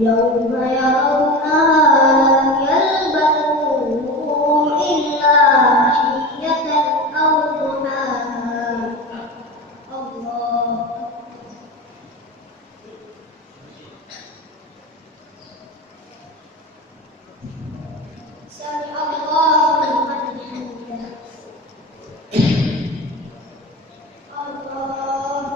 يوم يرونها لم يلبثوا إلا عشية أو ضحاها. الله سمع الله لمن حمده. الله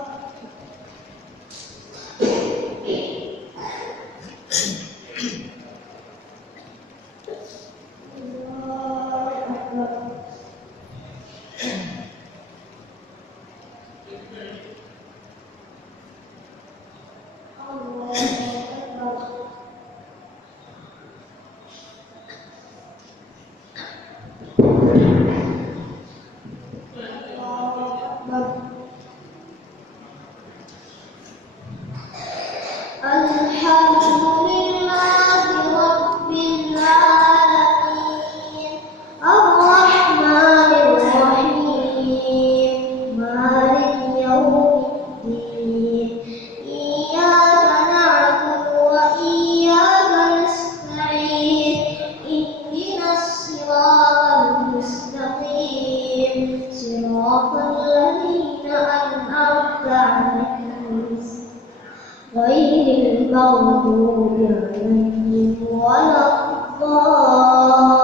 غير المغضوب عليهم ولا الضالين.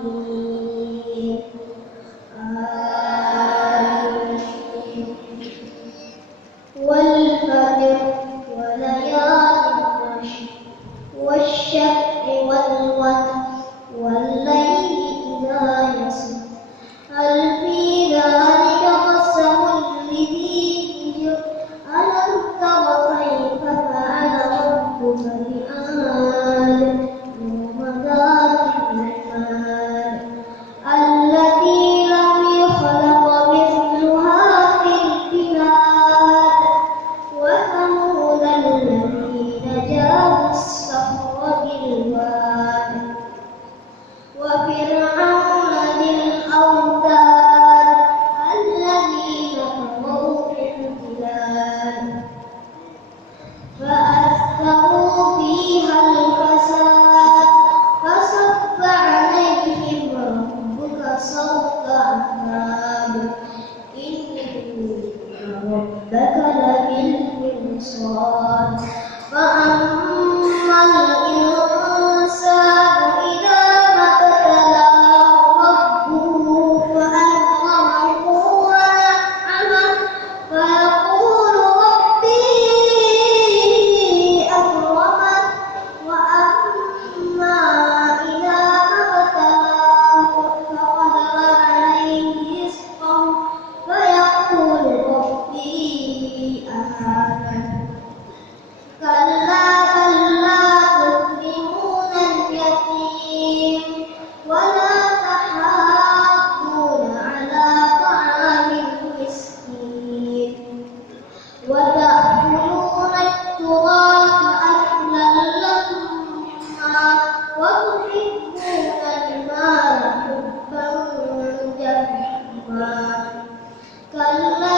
آمين. والفجر وليال عشر والشفع والوتر والليل إذا يسر هل في ذلك قسم لذي حجر ألم تر كيف فعل ربك بآد يوم ذات العماد التي لم يخلق مثلها في البلاد وثمود الذين جابوا الصخر بالواد وفرعون ذي الأوتاد الذين طغوا في البلاد فأكثروا فيها الفساد فصب عليهم ربك صوت عذاب إن ربك لبالمرصاد فأما الإنسان إذا ما ابتلاه ربه فأكرمه ونعمه فيقول ربي أكرمن وأما إذا ما ابتلاه فقدر عليه رزقه فيقول ربي أهانن كلا كلا تكرمون اليتيم ولا تحاضون على طعام المسكين وتأكلون التراث أكلا لما وتحبون المال حبا جما كلا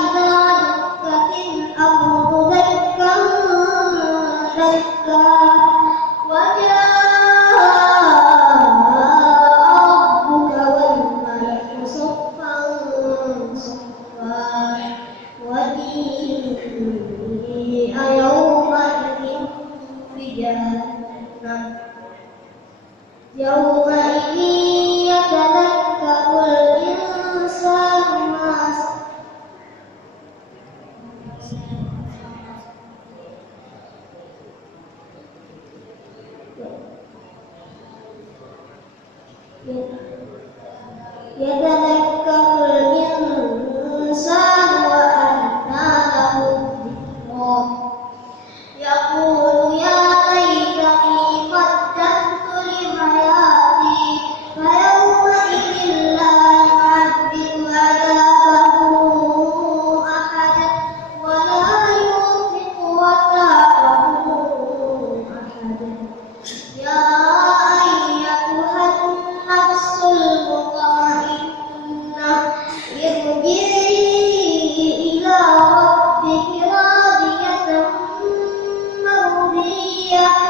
إذا دكت الأرض دكا دكا وجاء ربك والملك صفا صفا وجيء يومئذ بجهنم يومئذ يتذكر الإنسان ما يتذكر الإنسان وأنى له الذكرى يقول يا ليتني قدمت لحياتي فيومئذ لا يعذب عذابه أحد ولا يوثق وثاقه أحد يا أيتها النفس المطمئنة يعلم